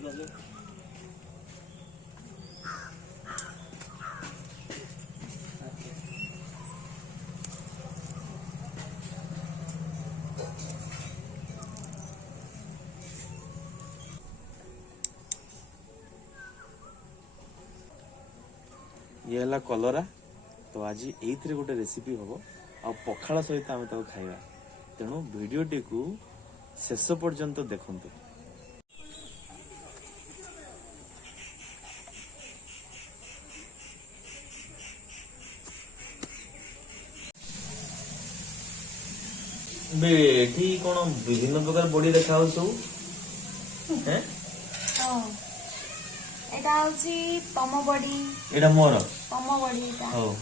ये है कलरा। तो आज ये गोटे रेसिपी हम आ पखाड़ सहित आम खाइबा। तेणु भिडटी को शेष पर्यंत देखंतु। बेठी कौन विभिन्न प्रकार बड़ी देखा सब हैं? एटा होची पम बड़ी। एटा मोर पम बड़ी एटा। हो।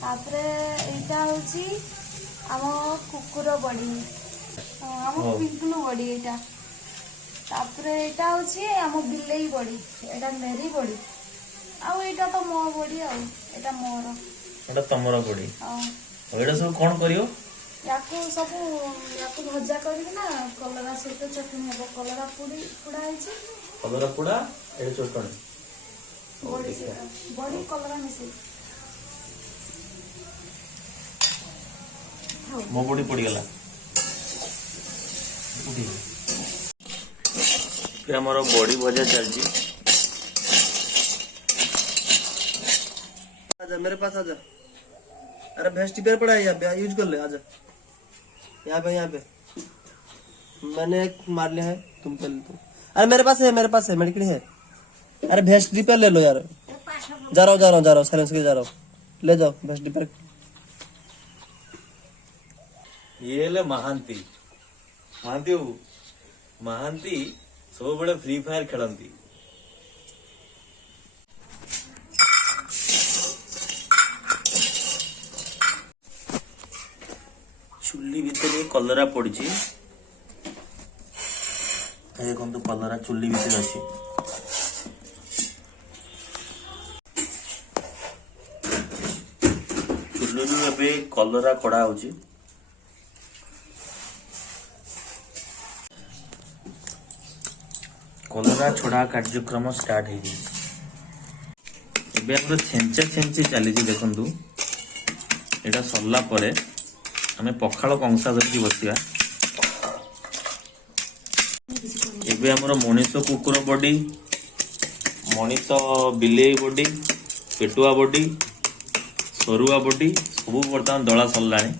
तापरे एटा होची आमो कुकुर बड़ी। आमो पिंपलू बड़ी एटा। तापरे एटा होची आमो बिलेई बड़ी। एटा मेरी बड़ी। आ एटा तो मो बड़ी आ एटा मोर। एटा तमरा बड़ी। हां। एटा सब कोन करियो? याकू सब याकू भजा करी ना कलरा सहित चटनी हबो। कलरा पुड़ा आइछि। कलरा पुड़ा ए चटनी बड़ी से बड़ी कलरा मिसे मो बड़ी पड़ी गला उठी फिर हमारा बड़ी भजा चलजी। आजा मेरे पास आजा। अरे भैंस टिपेर पड़ा है यहाँ पे, यूज कर ले। आजा यहाँ पे मैंने एक मार लिया है, तुम कर ले। अरे मेरे पास है मेडिकल है। अरे भैंस रिपेयर ले लो यार। जा रहा हूँ साइलेंस के जा रहा हूँ। ले जाओ भैंस रिपेयर। ये ले महांती सब बड़े फ्री फायर खेलती। चुल्ली भीतर कलरा पड़ी देखो कलरा चुल्ली भीतर अच्छी। चुल्ली कलरा कड़ा हो कलरा छड़ा कार्यक्रम स्टार्ट हो छेंचा छेंची चली देखु। यहाँ सरला आम पखाड़ कंसा धरिकी बसिया। एबे हमर मनीष कुकुर बॉडी, मनीष बिलेई बॉडी, पेटुआ बॉडी, सरुआ बॉडी सब बर्तमान दला सरलानी।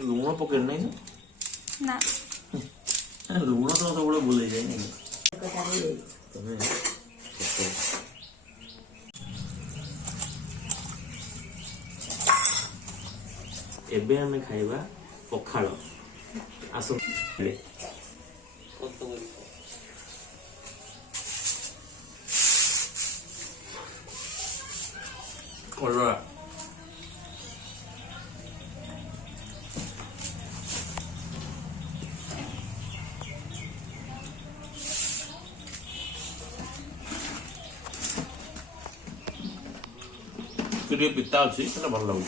लुण पकड़ नहीं ना लुण तो सब भूल जाए। एबे हमें खाइबा पखाड़। आस कलरा पिता अच्छी भल लगुच।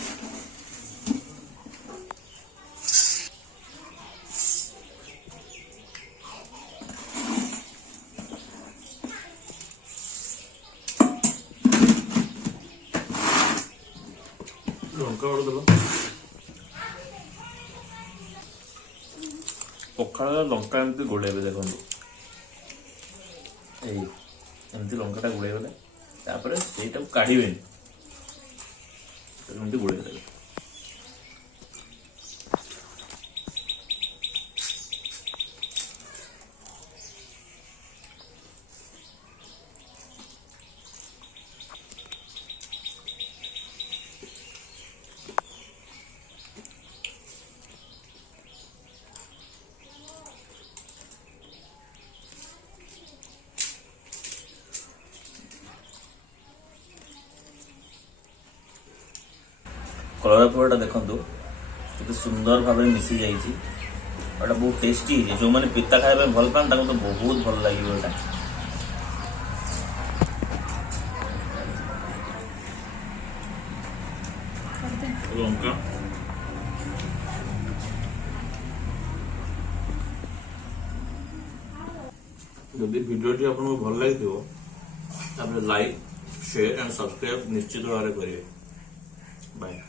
लंका बड़ दल पखाड़ लंका एमती गोड़े देखो एमती लंका गोड़े गले से काढ़े गोड़े देवे। कलरा पुआटा देखो केते सुंदर भाव मिसी जाइए। एटा बहुत टेस्टी है जो मैंने पिता खाया भल पान तो बहुत भल लगे एटा लंका जदि भिडियोटी आपको भल लगे लाइक शेयर एंड सब्सक्राइब निश्चित भाव में करेंगे बाय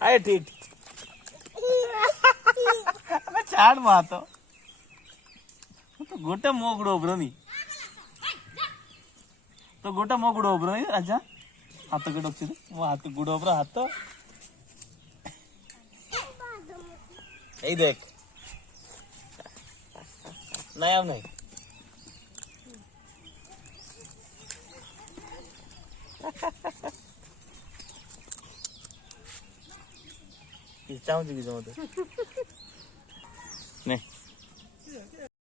आए ठीक अबे छाड़ मा तो गोटे मो गुड़ उब्रनी तो गोटे मो गुड़ उब्रनी अच्छा हाथ के डोची मो हाथ गुड़ उब्र हाथ ए देख नहीं अब नहीं चाहूँ कि